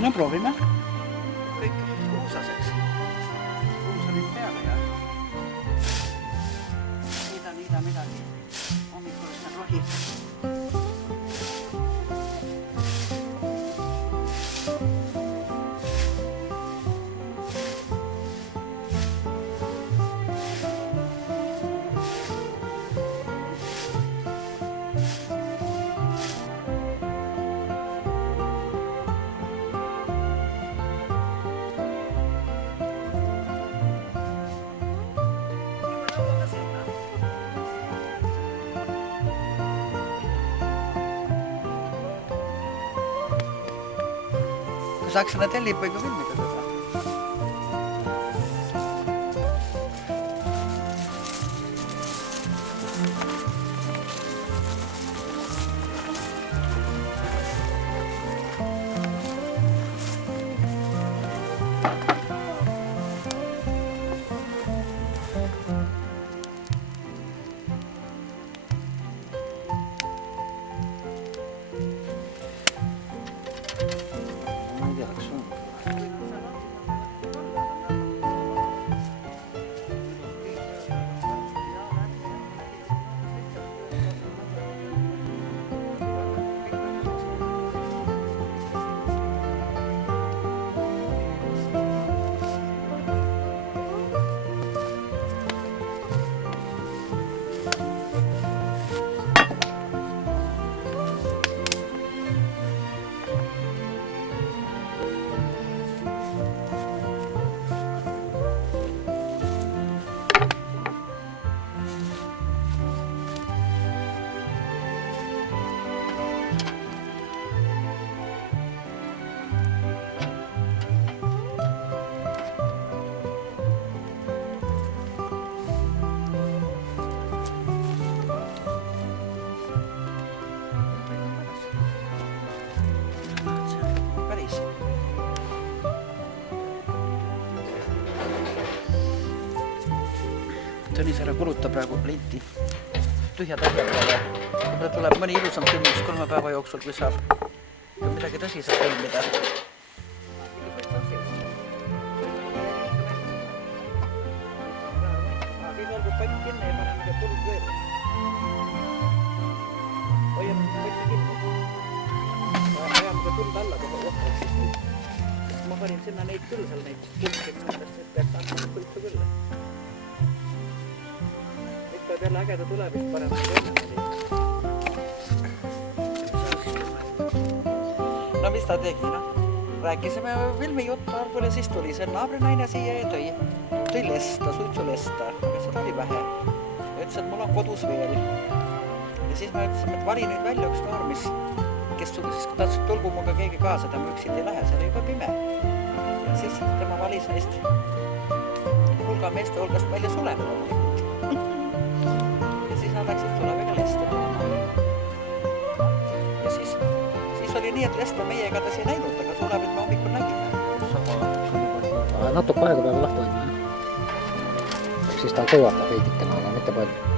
No proovime. Kõik kruusaseks. Kruus oli peale ja niida midagi. Hommikul sinna rohi. Saaks seda tellib või ka filmida seda. Tõnisele kulutab praegu linti tühja tahja peale. Võib-olla tuleb mõni ilusam filmiks 3 päeva jooksul, kui saab midagi tõsiselt filmida. Ma panin sinna neid küll seal neid kuskil, et peaks hakkama võitu küll. Nüüd peab jälle ägeda tulevist parem No mis ta tegi, noh? Rääkisime filmi juttu algul ja siis tuli see naabrinaine siia ja tõi lesta, suitsulesta, aga seda oli vähe. Ja ütles, et mul on kodus veel. Ja siis me ütlesime, et vali nüüd välja üks noormis, kes tahtis tulgu muga keegi kaasa, ta müksid ei lähe, see oli juba pime. Ja siis tema valis neist hulga meeste hulgast välja Sulevi loomulikult. Ja siis nad läksid Suleviga lesta tulema. Ja siis oli nii, et lesta meiega ta ei näinud, aga Sulevit me hommikul nägime. Natuke aega peab lahti hoidma. Siis ta kõivatab veidikene, aga mitte palju.